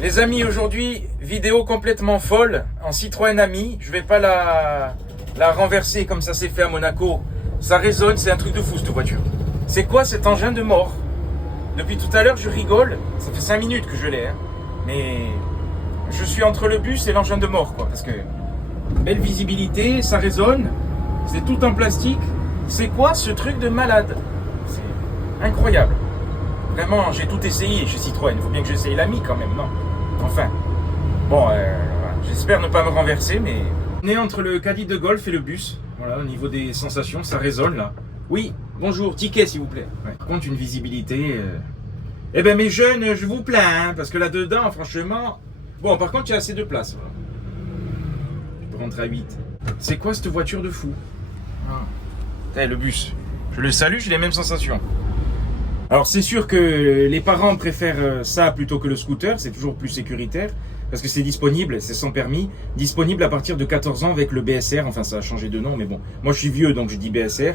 Les amis, aujourd'hui, vidéo complètement folle en Citroën Ami. Je vais pas la renverser comme ça s'est fait à Monaco. Ça résonne, c'est un truc de fou cette voiture. C'est quoi cet engin de mort? Depuis tout à l'heure, je rigole. Ça fait 5 minutes que je l'ai. Mais je suis entre le bus et l'engin de mort, quoi. Parce que belle visibilité, ça résonne. C'est tout en plastique. C'est quoi ce truc de malade? C'est incroyable. Vraiment, j'ai tout essayé chez Citroën. Il faut bien que j'essaye l'Ami quand même, non? Enfin, bon, j'espère ne pas me renverser, mais... On est entre le caddie de golf et le bus. Voilà, au niveau des sensations, ça résonne là. Oui, bonjour, ticket s'il vous plaît. Ouais. Par contre, une visibilité... Eh ben mes jeunes, je vous plains, hein, parce que là-dedans, franchement... Bon, par contre, il y a assez de place. Voilà. Je peux rentrer à 8. C'est quoi cette voiture de fou? Le bus. Je le salue, j'ai les mêmes sensations. Alors c'est sûr que les parents préfèrent ça plutôt que le scooter, c'est toujours plus sécuritaire, parce que c'est disponible, c'est sans permis, disponible à partir de 14 ans avec le BSR, enfin ça a changé de nom, mais bon, moi je suis vieux donc je dis BSR,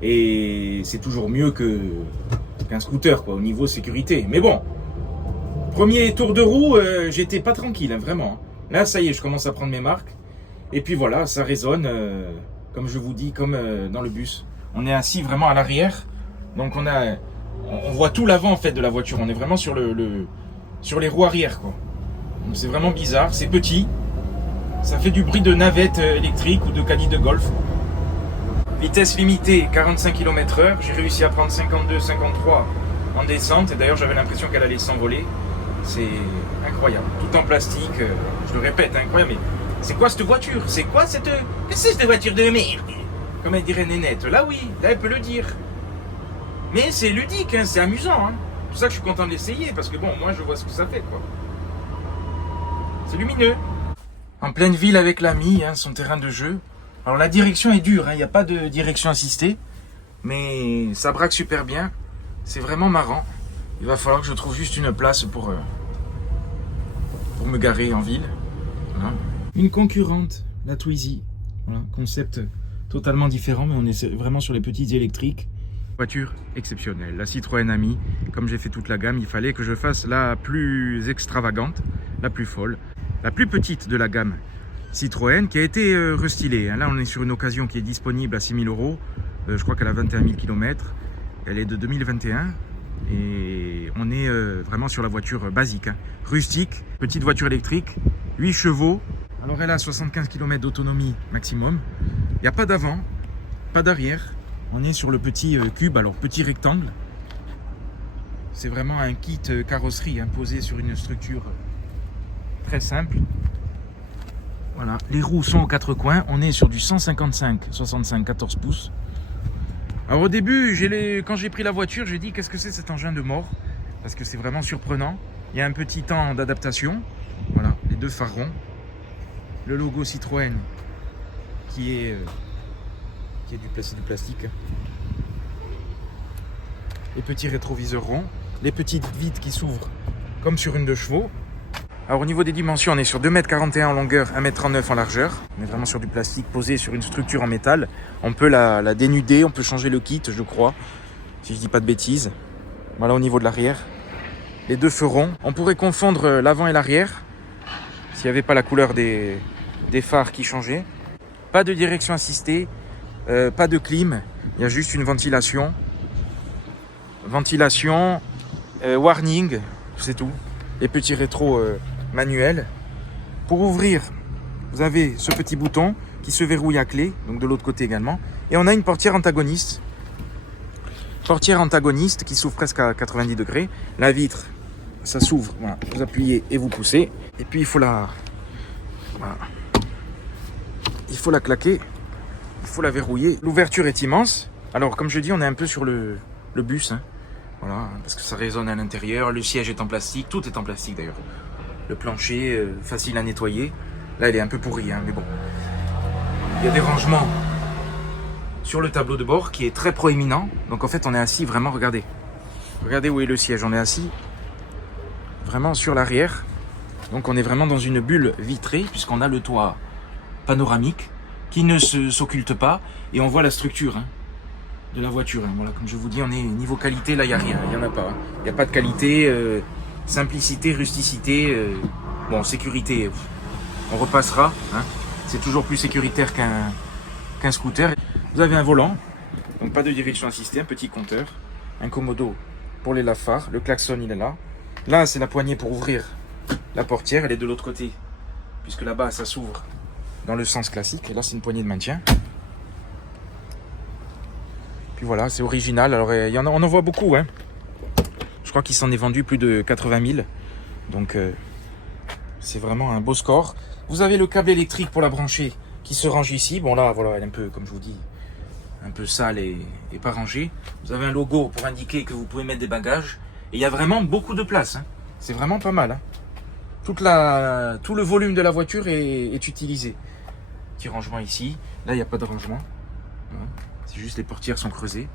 et c'est toujours mieux qu'un scooter quoi, au niveau sécurité. Mais bon, premier tour de roue, j'étais pas tranquille, hein, vraiment. Là ça y est, je commence à prendre mes marques, et puis voilà, ça résonne, comme je vous dis, comme dans le bus. On est assis vraiment à l'arrière, donc on voit tout l'avant en fait de la voiture. On est vraiment sur sur les roues arrière quoi. Donc c'est vraiment bizarre, c'est petit. Ça fait du bruit de navette électrique ou de caddie de golf. Vitesse limitée 45 km/h. J'ai réussi à prendre 52, 53 en descente. Et d'ailleurs j'avais l'impression qu'elle allait s'envoler. C'est incroyable. Tout en plastique. Je le répète, incroyable. Mais c'est quoi cette voiture? C'est quoi cette... Qu'est-ce que c'est cette voiture de merde? Comme elle dirait Nénette. Là oui, là elle peut le dire. Mais c'est ludique, hein, c'est amusant. Hein. C'est pour ça que je suis content de l'essayer, parce que bon, moi je vois ce que ça fait, quoi. C'est lumineux. En pleine ville avec l'Ami, hein, son terrain de jeu. Alors la direction est dure, il n'y a pas de direction assistée. Mais ça braque super bien. C'est vraiment marrant. Il va falloir que je trouve juste une place pour me garer en ville. Voilà. Une concurrente, la Twizy. Voilà, concept totalement différent, mais on est vraiment sur les petites électriques. Voiture exceptionnelle, la Citroën Ami. Comme j'ai fait toute la gamme, il fallait que je fasse la plus extravagante, la plus folle, la plus petite de la gamme Citroën qui a été restylée. Là, on est sur une occasion qui est disponible à 6 000 €. Je crois qu'elle a 21 000 km. Elle est de 2021 et on est vraiment sur la voiture basique, hein. Rustique, petite voiture électrique, 8 chevaux. Alors elle a 75 km d'autonomie maximum. Il n'y a pas d'avant, pas d'arrière. On est sur le petit cube, alors petit rectangle. C'est vraiment un kit carrosserie posé sur une structure très simple. Voilà, les roues sont aux 4 coins. On est sur du 155/65 14 pouces. Alors au début, quand j'ai pris la voiture, j'ai dit qu'est-ce que c'est cet engin de mort? Parce que c'est vraiment surprenant. Il y a un petit temps d'adaptation. Voilà, les deux phares ronds. Le logo Citroën qui est du plastique. Les petits rétroviseurs ronds, les petites vitres qui s'ouvrent comme sur une 2 chevaux. Alors au niveau des dimensions, on est sur 2,41 m en longueur, 1,39 m en largeur. On est vraiment sur du plastique posé sur une structure en métal. On peut la dénuder, on peut changer le kit, je crois, si je dis pas de bêtises. Voilà au niveau de l'arrière. Les deux feux ronds. On pourrait confondre l'avant et l'arrière s'il n'y avait pas la couleur des phares qui changeait. Pas de direction assistée. Pas de clim, il y a juste une ventilation. Warning, c'est tout. Les petits rétros manuels. Pour ouvrir, vous avez ce petit bouton qui se verrouille à clé, donc de l'autre côté également. Et on a une portière antagoniste. Portière antagoniste qui s'ouvre presque à 90 degrés. La vitre, ça s'ouvre, voilà. Vous appuyez et vous poussez. Et puis il faut la claquer. Il faut la verrouiller. L'ouverture est immense. Alors, comme je dis, on est un peu sur le bus. Hein. Voilà, parce que ça résonne à l'intérieur. Le siège est en plastique. Tout est en plastique d'ailleurs. Le plancher, facile à nettoyer. Là, il est un peu pourri, hein, mais bon. Il y a des rangements sur le tableau de bord qui est très proéminent. Donc, en fait, on est assis vraiment, regardez. Regardez où est le siège. On est assis vraiment sur l'arrière. Donc, on est vraiment dans une bulle vitrée puisqu'on a le toit panoramique qui ne s'occulte pas et on voit la structure de la voiture. Voilà, comme je vous dis, on est niveau qualité, là il n'y a rien, il n'y en a pas. Il n'y a pas de qualité, Simplicité, rusticité, bon, sécurité, on repassera. Hein. C'est toujours plus sécuritaire qu'un scooter. Vous avez un volant, donc pas de direction assistée, un petit compteur, un commodo pour les lave-phares, le klaxon il est là. Là c'est la poignée pour ouvrir la portière, elle est de l'autre côté, puisque là-bas ça s'ouvre dans le sens classique, et là c'est une poignée de maintien. Puis voilà, c'est original, alors on en voit beaucoup, hein. Je crois qu'il s'en est vendu plus de 80 000, donc c'est vraiment un beau score. Vous avez le câble électrique pour la brancher qui se range ici, bon là voilà, elle est un peu, comme je vous dis, un peu sale et pas rangée. Vous avez un logo pour indiquer que vous pouvez mettre des bagages, et il y a vraiment beaucoup de place, hein. C'est vraiment pas mal, hein. Tout le volume de la voiture est utilisé. Petit rangement ici, là il n'y a pas de rangement, c'est juste les portières sont creusées.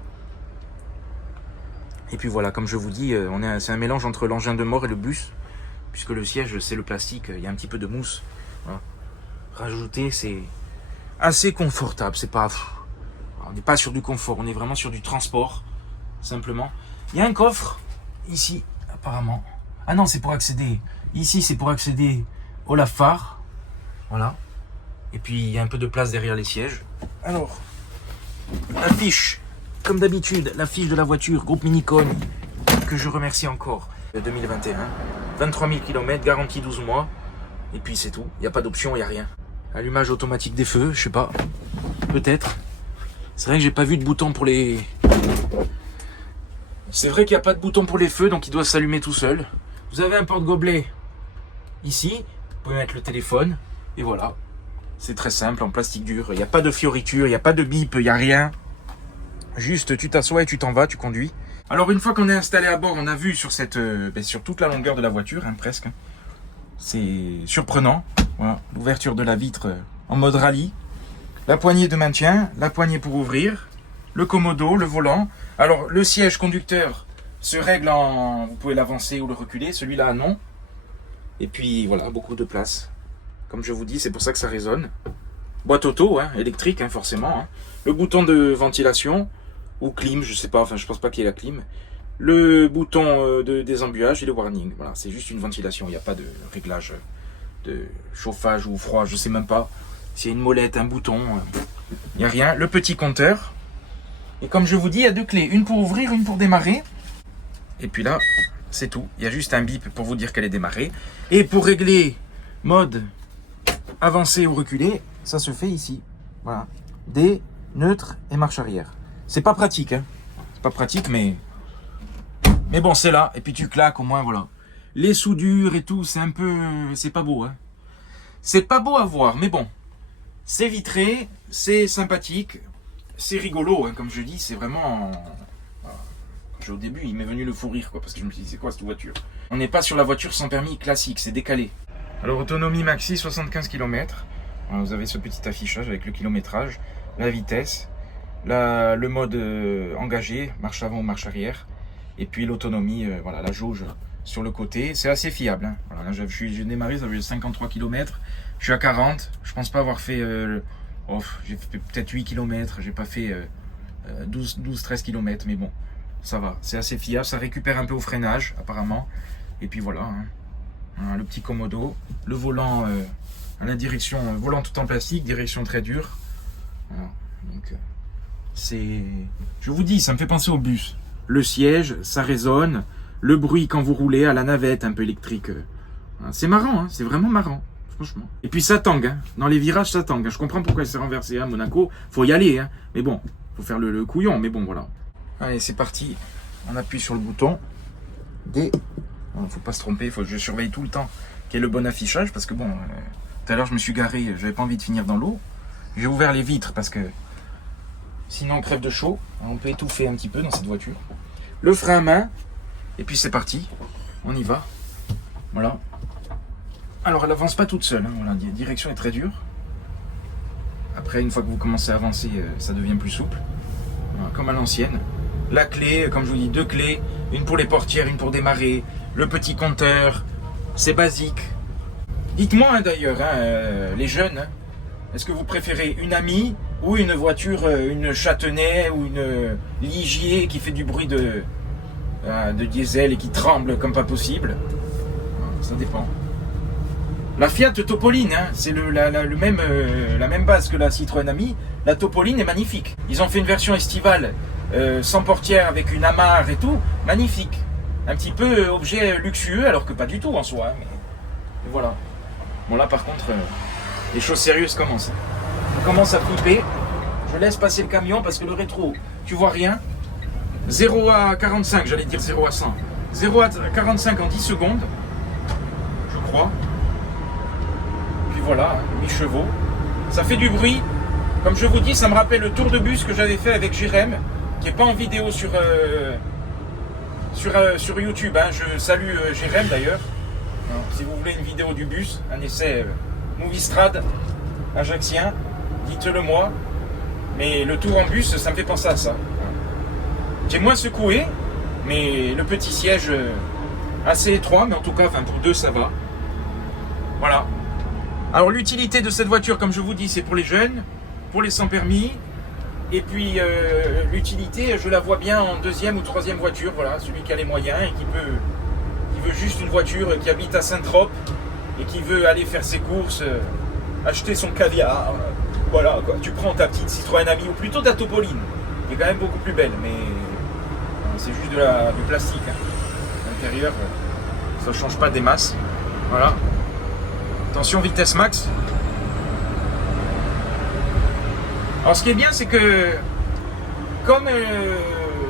Et puis voilà, comme je vous dis, c'est un mélange entre l'engin de mort et le bus, puisque le siège c'est le plastique, il y a un petit peu de mousse. Voilà. Rajouter, c'est assez confortable, c'est pas... On n'est pas sur du confort, on est vraiment sur du transport, simplement. Il y a un coffre, ici, apparemment. Ah non, c'est pour accéder. Ici, c'est pour accéder au lave-phare. Voilà. Et puis, il y a un peu de place derrière les sièges. Alors, la fiche, comme d'habitude, la fiche de la voiture, groupe Minicone, que je remercie encore. 2021, 23 000 km, garantie 12 mois. Et puis, c'est tout. Il n'y a pas d'option, il n'y a rien. Allumage automatique des feux, je sais pas. Peut-être. C'est vrai que j'ai pas vu de bouton pour les... C'est vrai qu'il n'y a pas de bouton pour les feux, donc il doit s'allumer tout seul. Vous avez un porte-gobelet ici. Vous pouvez mettre le téléphone. Et voilà. C'est très simple, en plastique dur. Il n'y a pas de fioriture, il n'y a pas de bip, il n'y a rien. Juste, tu t'assois et tu t'en vas, tu conduis. Alors, une fois qu'on est installé à bord, on a vu sur sur toute la longueur de la voiture, hein, presque. C'est surprenant. Voilà, l'ouverture de la vitre en mode rallye. La poignée de maintien, la poignée pour ouvrir, le commodo, le volant. Alors, le siège conducteur se règle en... Vous pouvez l'avancer ou le reculer. Celui-là, non. Et puis, voilà, beaucoup de place. Comme je vous dis, c'est pour ça que ça résonne. Boîte auto, hein, électrique, hein, forcément. Hein. Le bouton de ventilation, ou clim, je sais pas, enfin, je pense pas qu'il y ait la clim. Le bouton de désembuage et le warning. Voilà, c'est juste une ventilation. Il n'y a pas de réglage de chauffage ou froid, je sais même pas. S'il y a une molette, un bouton, il n'y a rien. Le petit compteur. Et comme je vous dis, il y a deux clés. Une pour ouvrir, une pour démarrer. Et puis là, c'est tout. Il y a juste un bip pour vous dire qu'elle est démarrée. Et pour régler mode avancer ou reculer, ça se fait ici. Voilà. D, neutre et marche arrière. C'est pas pratique, hein. C'est pas pratique, mais bon, c'est là. Et puis tu claques, au moins, voilà. Les soudures et tout, c'est un peu... C'est pas beau, hein. C'est pas beau à voir, mais bon. C'est vitré, c'est sympathique, c'est rigolo, hein, comme je dis, c'est vraiment... Au début, il m'est venu le fou rire, quoi, parce que je me suis dit, c'est quoi cette voiture? On n'est pas sur la voiture sans permis classique, c'est décalé. Alors, autonomie maxi, 75 km. Alors, vous avez ce petit affichage avec le kilométrage, la vitesse, le mode engagé, marche avant ou marche arrière, et puis l'autonomie, voilà, la jauge sur le côté. C'est assez fiable, hein. Voilà, j'ai démarré, ça fait 53 km. Je suis à 40, je pense pas avoir fait, j'ai fait peut-être 8 km, j'ai pas fait 12-13 km, mais bon, ça va, c'est assez fiable, ça récupère un peu au freinage apparemment, et puis voilà, hein. Voilà, le petit commodo, le volant à la direction, volant tout en plastique, direction très dure, voilà. Donc je vous dis, ça me fait penser au bus, le siège, ça résonne, le bruit quand vous roulez à la navette un peu électrique, c'est marrant, hein, c'est vraiment marrant. Franchement. Et puis ça tangue, hein. Dans les virages ça tangue. Je comprends pourquoi il s'est renversé à Monaco. Faut y aller, hein. Mais bon, faut faire le couillon. Mais bon, voilà. Allez, c'est parti. On appuie sur le bouton. D. Bon, faut pas se tromper. Faut que je surveille tout le temps qu'il y ait le bon affichage. Parce que bon, tout à l'heure je me suis garé. J'avais pas envie de finir dans l'eau. J'ai ouvert les vitres parce que sinon on crève de chaud. On peut étouffer un petit peu dans cette voiture. Le frein à main. Et puis c'est parti. On y va. Voilà. Alors, elle avance pas toute seule, hein. Voilà, la direction est très dure. Après, une fois que vous commencez à avancer, ça devient plus souple. Voilà, comme à l'ancienne. La clé, comme je vous dis, deux clés. Une pour les portières, une pour démarrer. Le petit compteur. C'est basique. Dites-moi, hein, d'ailleurs, hein, les jeunes, hein, est-ce que vous préférez une Ami ou une voiture, une Châtenay ou une Ligier qui fait du bruit de diesel et qui tremble comme pas possible? ça dépend. La Fiat Topolino, hein, c'est la même base que la Citroën Ami. La Topolino est magnifique. Ils ont fait une version estivale sans portière avec une amarre et tout. Magnifique. Un petit peu objet luxueux alors que pas du tout en soi. Hein, mais voilà. Bon là par contre, les choses sérieuses commencent. On commence à flipper. Je laisse passer le camion parce que le rétro, tu vois rien. 0 à 45, j'allais dire 0 à 100. 0 à 45 en 10 secondes, je crois. Puis voilà, 8 chevaux. Ça fait du bruit. Comme je vous dis, ça me rappelle le tour de bus que j'avais fait avec Jérém, qui n'est pas en vidéo sur YouTube. Hein. Je salue Jérém d'ailleurs. Si vous voulez une vidéo du bus, un essai Movistrad ajaxien, dites-le moi. Mais le tour en bus, ça me fait penser à ça. J'ai moins secoué, mais le petit siège assez étroit, mais en tout cas, pour deux, ça va. Voilà. Alors l'utilité de cette voiture, comme je vous dis, c'est pour les jeunes, pour les sans permis. Et puis l'utilité, je la vois bien en deuxième ou troisième voiture. Voilà, celui qui a les moyens et qui veut juste une voiture, qui habite à Saint-Trope et qui veut aller faire ses courses, acheter son caviar. Voilà, quoi. Tu prends ta petite Citroën Ami ou plutôt ta Topolino, qui est quand même beaucoup plus belle, mais c'est juste du plastique. Hein. L'intérieur, ça ne change pas des masses. Voilà. Attention, vitesse max. Alors ce qui est bien, c'est que comme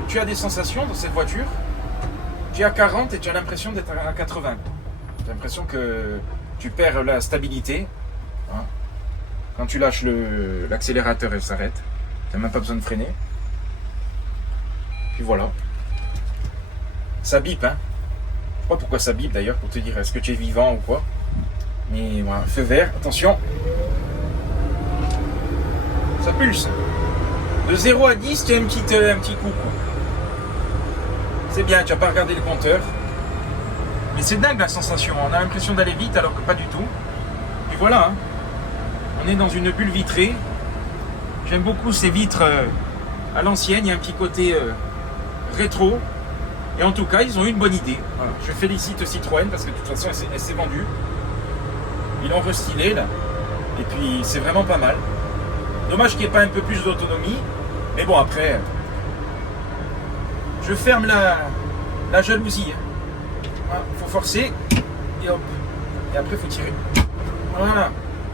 tu as des sensations dans cette voiture, tu es à 40 et tu as l'impression d'être à 80. Tu as l'impression que tu perds la stabilité. Hein. Quand tu lâches l'accélérateur, elle s'arrête. Tu n'as même pas besoin de freiner. Puis voilà. Ça bip, hein. Je sais pas pourquoi ça bip d'ailleurs, pour te dire est-ce que tu es vivant ou quoi. Mais voilà, feu vert, attention. Ça pulse. De 0 à 10, tu as un petit coup, quoi. C'est bien, tu n'as pas regardé le compteur. Mais c'est dingue la sensation. On a l'impression d'aller vite alors que pas du tout. Puis voilà, hein. On est dans une bulle vitrée. J'aime beaucoup ces vitres à l'ancienne. Il y a un petit côté rétro. Et en tout cas, ils ont eu une bonne idée. Voilà. Je félicite Citroën parce que de toute façon, elle s'est vendue. Ils l'ont restylé là. Et puis, c'est vraiment pas mal. Dommage qu'il n'y ait pas un peu plus d'autonomie. Mais bon, après, je ferme la jalousie. Voilà, faut forcer. Et hop. Et après, il faut tirer. Voilà.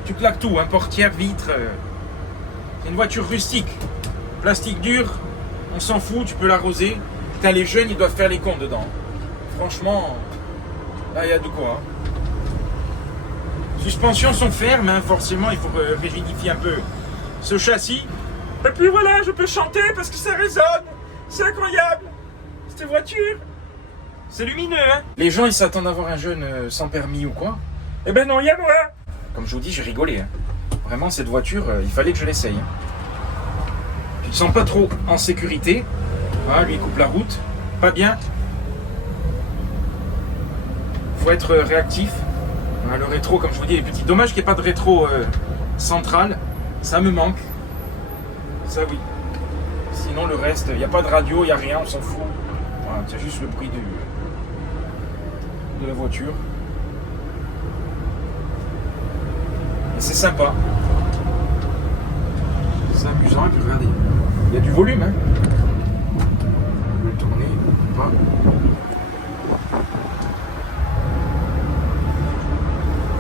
Tu claques tout, hein, portière, vitre. C'est une voiture rustique. Plastique dur, on s'en fout, tu peux l'arroser. Putain, les jeunes, ils doivent faire les cons dedans. Franchement, là, il y a de quoi. Hein. Suspensions sont fermes, hein, forcément, il faut rigidifier un peu ce châssis. Et puis voilà, je peux chanter parce que ça résonne. C'est incroyable. Cette voiture, c'est lumineux. Hein. Les gens, ils s'attendent à voir un jeune sans permis ou quoi. Eh ben non, il y a moi. Comme je vous dis, j'ai rigolé. Hein. Vraiment, cette voiture, il fallait que je l'essaye. Hein. Tu te sens pas trop en sécurité. Ah, lui, il coupe la route. Pas bien. Faut être réactif. Ah, le rétro, comme je vous dis, est petit. Dommage qu'il n'y ait pas de rétro central. Ça me manque. Ça, oui. Sinon, le reste, il n'y a pas de radio, il n'y a rien, on s'en fout. Voilà, c'est juste le bruit de la voiture. Et c'est sympa. C'est amusant, et puis regardez, il y a du volume. Hein. Je vais le tourner, pas.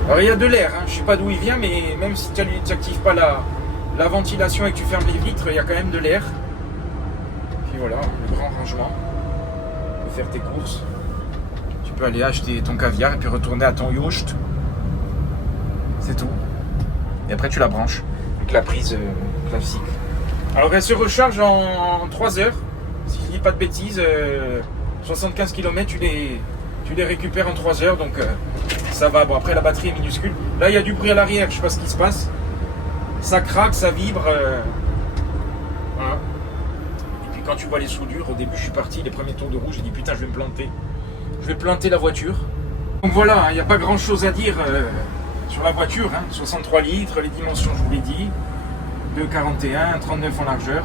Alors il y a de l'air, hein. Je ne sais pas d'où il vient, mais même si tu n'actives pas la ventilation et que tu fermes les vitres, il y a quand même de l'air. Puis voilà, le grand rangement. Tu peux faire tes courses. Tu peux aller acheter ton caviar et puis retourner à ton yacht. C'est tout. Et après tu la branches avec la prise classique. Alors elle se recharge en 3 heures. Si je dis pas de bêtises, 75 km tu les récupères en 3 heures. Donc ça va. Bon après la batterie est minuscule. Là il y a du bruit à l'arrière, je sais pas ce qui se passe. Ça craque, ça vibre. Voilà. Et puis quand tu vois les soudures, au début je suis parti, les premiers tours de roue, j'ai dit putain je vais me planter. Je vais planter la voiture. Donc voilà, il n'y a pas grand chose à dire sur la voiture. 63 litres, les dimensions je vous l'ai dit. 2,41, 39 en largeur.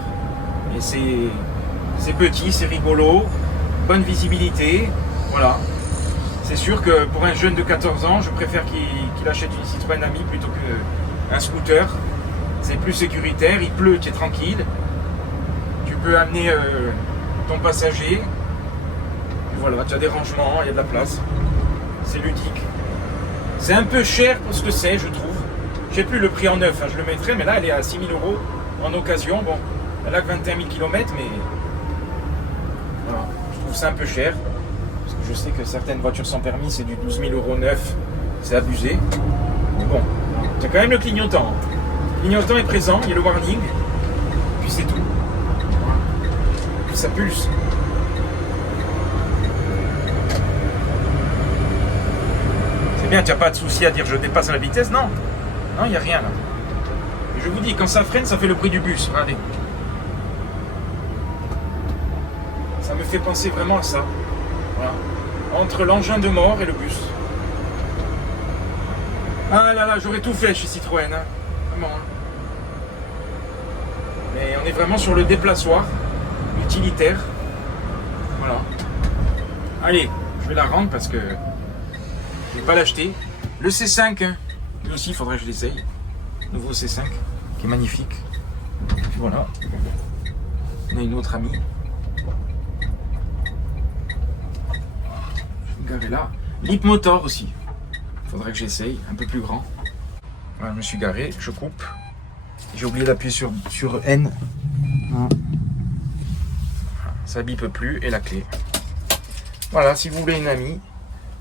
Et c'est petit, c'est rigolo. Bonne visibilité. Voilà. C'est sûr que pour un jeune de 14 ans, je préfère qu'il achète une Citroën Ami plutôt qu'un scooter. C'est plus sécuritaire, il pleut, tu es tranquille. Tu peux amener ton passager. Et voilà, tu as des rangements, il y a de la place. C'est ludique. C'est un peu cher pour ce que c'est, je trouve. Je sais plus le prix en neuf, hein, je le mettrai, mais là elle est à 6 000 € en occasion. Bon, elle a que 21 000 km, mais voilà, je trouve ça un peu cher. Parce que je sais que certaines voitures sans permis, c'est du 12 000 € neuf. C'est abusé. Mais bon, c'est quand même le clignotant. Le clignotant est présent, il y a le warning. Puis c'est tout. Puis ça pulse. C'est bien, tu n'as pas de souci à dire je dépasse la vitesse, non. Non, il n'y a rien là. Et je vous dis, quand ça freine, ça fait le bruit du bus. Regardez. Ça me fait penser vraiment à ça. Voilà. Entre l'engin de mort et le bus. Ah là là, j'aurais tout fait chez Citroën. Hein. Vraiment. Hein. Mais on est vraiment sur le déplaçoir utilitaire. Voilà. Allez, je vais la rendre parce que je vais pas l'acheter. Le C5, hein. Lui aussi, il faudrait que je l'essaye. Nouveau C5, qui est magnifique. Et puis voilà. On a une autre amie. Je vais me garer là. Leap Motor aussi. Il faudrait que j'essaye, un peu plus grand. Voilà, je me suis garé, je coupe. J'ai oublié d'appuyer sur N. Ça bipe plus et la clé. Voilà, si vous voulez une amie,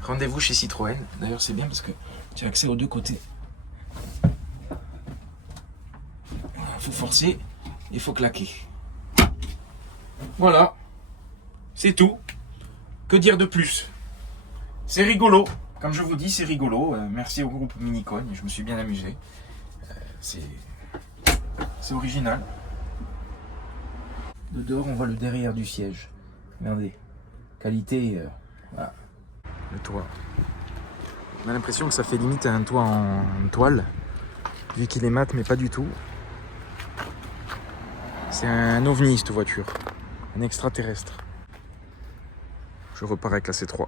rendez-vous chez Citroën. D'ailleurs, c'est bien parce que tu as accès aux deux côtés. Il faut forcer, il faut claquer. Voilà, c'est tout. Que dire de plus? C'est rigolo. Comme je vous dis, c'est rigolo. Merci au groupe Minicogne, je me suis bien amusé. C'est original. De dehors, on voit le derrière du siège. Regardez. Qualité, voilà. Le toit. On a l'impression que ça fait limite un toit en toile. Vu qu'il est mat, mais pas du tout. C'est un ovni, cette voiture. Un extraterrestre. Je repars avec la C3.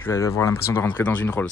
Je vais avoir l'impression de rentrer dans une Rolls.